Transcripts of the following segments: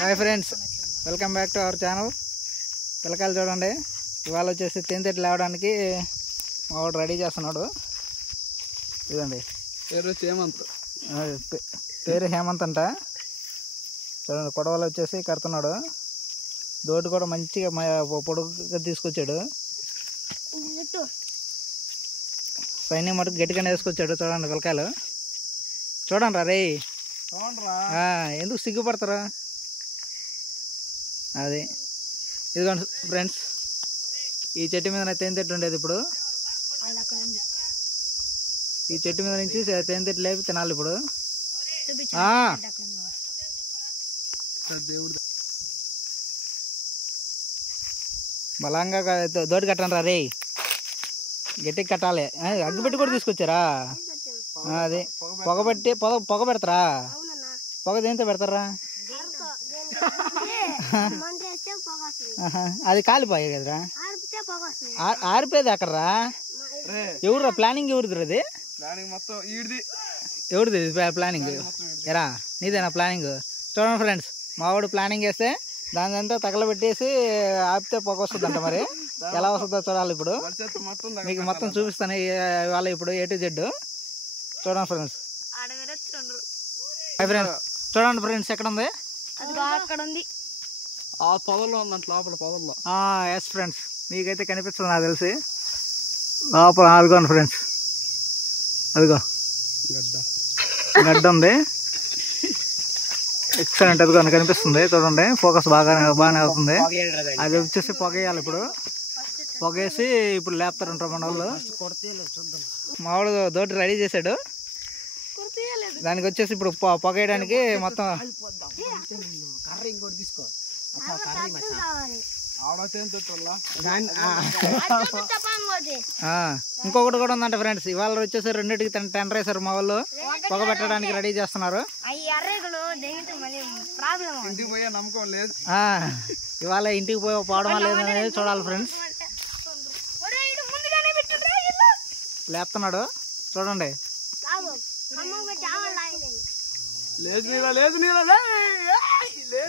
Hi friends, welcome back to our channel. పిల్లకాయలు చూడండి, ఇవాళ వచ్చేసి తేనెతెట్టు లేవడానికి మా వాడు రెడీ చేస్తున్నాడు. ఇదండి పేరు హేమంత్ అంట. చూడండి, కొడవలు వచ్చేసి కడుతున్నాడు. దోటి కూడా మంచిగా పొడుగుగా తీసుకొచ్చాడు. సైన్యం మటుకు గట్టిగానే వేసుకొచ్చాడు. చూడండి పిల్లకాయలు, చూడండి రా రే, ఎందుకు సిగ్గుపడతారా? అది ఇదిగోండి ఫ్రెండ్స్, ఈ చెట్టు మీద తేనెతెట్టు ఉండేది. ఇప్పుడు ఈ చెట్టు మీద నుంచి తేనెతెట్టు లేపి తినాలి. ఇప్పుడు బలంగా దోటి కట్టండి రా రే, గట్టికి కట్టాలి. అగ్గిపెట్టి కూడా తీసుకొచ్చారా? అది పొగ పెడతారా? పొగ దేంతో పెడతారా? అది కాలిపోయే కదరా, ఆరిపోయేది అక్కడరా. ఎవరురా ప్లానింగ్? ఎవరిది అది? ఎవరిది ప్లానింగ్? ఎరా నీదేనా ప్లానింగ్? చూడండి ఫ్రెండ్స్, మావాడు ప్లానింగ్ వేస్తే దాని అంతా తగలబెట్టేసి ఆపితే పొగ వస్తుందంట. మరి ఎలా వస్తుందో చూడాలి. ఇప్పుడు మీకు మొత్తం చూపిస్తాను ఇవాళ. ఇప్పుడు A to Z చూడండి ఫ్రెండ్స్. చూడండి ఫ్రెండ్స్, ఎక్కడ ఉంది? అక్కడ ఉంది, ఆ పొదల్లో ఉందంట, లోపల పొదల్లో. ఎస్ ఫ్రెండ్స్, మీకైతే కనిపిస్తుంది నాకు తెలిసి. లోపల అదిగోండి ఫ్రెండ్స్, అదిగో గడ్డ ఉంది. ఎక్సలెంట్, అదిగోండి కనిపిస్తుంది. చూడండి, ఫోకస్ బాగానే అవుతుంది. అది వచ్చేసి పొగేయాలి. ఇప్పుడు పొగేసి ఇప్పుడు లేపుతారంటారు మన వాళ్ళు. మావాడు దోటి రెడీ చేశాడు. దానికి వచ్చేసి ఇప్పుడు పొగేయడానికి మొత్తం ఇంకొకటి కూడా ఉందంట ఫ్రెండ్స్. ఇవాళ వచ్చేసి రెండింటికి టెండర్ వేశారు మా వాళ్ళు. పొగ పెట్టడానికి రెడీ చేస్తున్నారు. ఇవాళ ఇంటికి పోవడం లేదనేది చూడాలి ఫ్రెండ్స్. లేపుతున్నాడు చూడండి.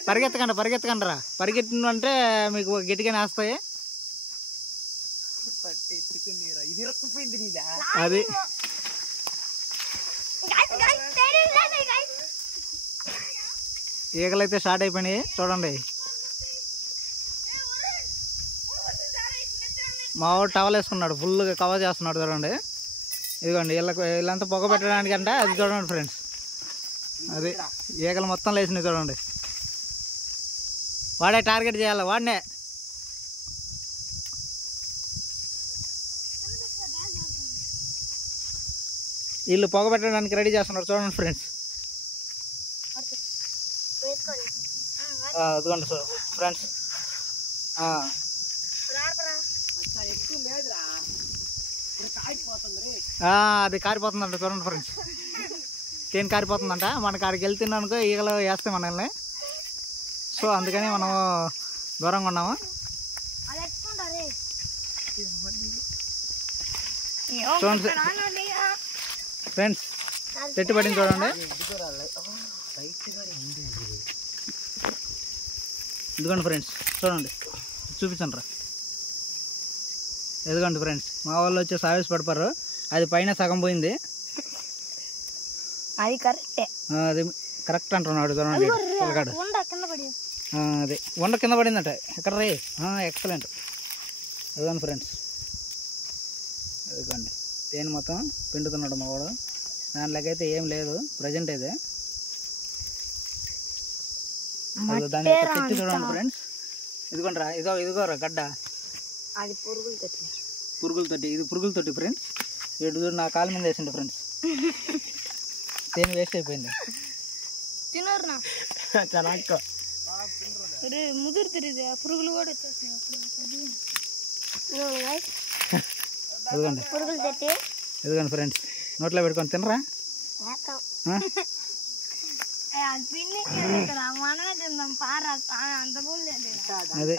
పరిగెత్తకండి రా, పరిగెత్తినంటే మీకు గట్టిగానే వేస్తాయి. అది ఈగలైతే స్టార్ట్ అయిపోయినాయి. చూడండి, మావాడు టవల్ వేసుకున్నాడు, ఫుల్గా కవర్ చేస్తున్నాడు. చూడండి, ఇదిగోండి వీళ్ళంతా పొగ పెట్టడానికి అంటే అది చూడండి ఫ్రెండ్స్. అది ఈగలు మొత్తం లేచినాయి. చూడండి, వాడే టార్గెట్ చేయాలి, వాడినే. వీళ్ళు పొగ పెట్టడానికి రెడీ చేస్తున్నారు. చూడండి ఫ్రెండ్స్, అదిగోండి ఫ్రెండ్స్. అది కారిపోతుందంట. చూడండి ఫ్రెండ్స్, తేనె కారిపోతుందంట. మనకి ఆడికి వెళ్తున్నానుకో ఈగలు వేస్తాయి మనల్ని. సో అందుకని మనం దూరంగా ఉన్నాము. చూడండి ఫ్రెండ్స్, చెట్టు పడింది చూడండి. ఇదిగోండి ఫ్రెండ్స్, చూడండి, చూపించండి రా. ఎదుగోండి ఫ్రెండ్స్, మా వాళ్ళు వచ్చేసి ఆవేశ పడిపారు. అది పైన సగం పోయింది. అది కరెక్టే, అది కరెక్ట్ అంటున్నాడు. చూడండి పిల్లగాడు, అది వండ కింద పడిందట. ఎక్కడ రే? ఎక్సలెంట్. అదిగోండి ఫ్రెండ్స్, అదిగోండి తేనె మొత్తం పిండుతున్నాడు మా వాడు. దానిలోకైతే ఏం లేదు ప్రజెంట్ అయితే. దాని చెట్టు చూడండి ఫ్రెండ్స్. ఇదిగోండి రా, ఇదిగోరా గడ్డ. అది పురుగులతోటి, ఇది పురుగులతోటి ఫ్రెండ్స్. ఇటు నా కాలు మీద వేసిండు ఫ్రెండ్స్. తేనె వేస్ట్ అయిపోయింది. తినరు ముదురుతుంది, పురుగులు కూడా ఇదిగోండి ఫ్రెండ్స్, నోట్లో పెట్టుకొని తినరా? మనమే తిందాం పారా, అంత పూలు. అదే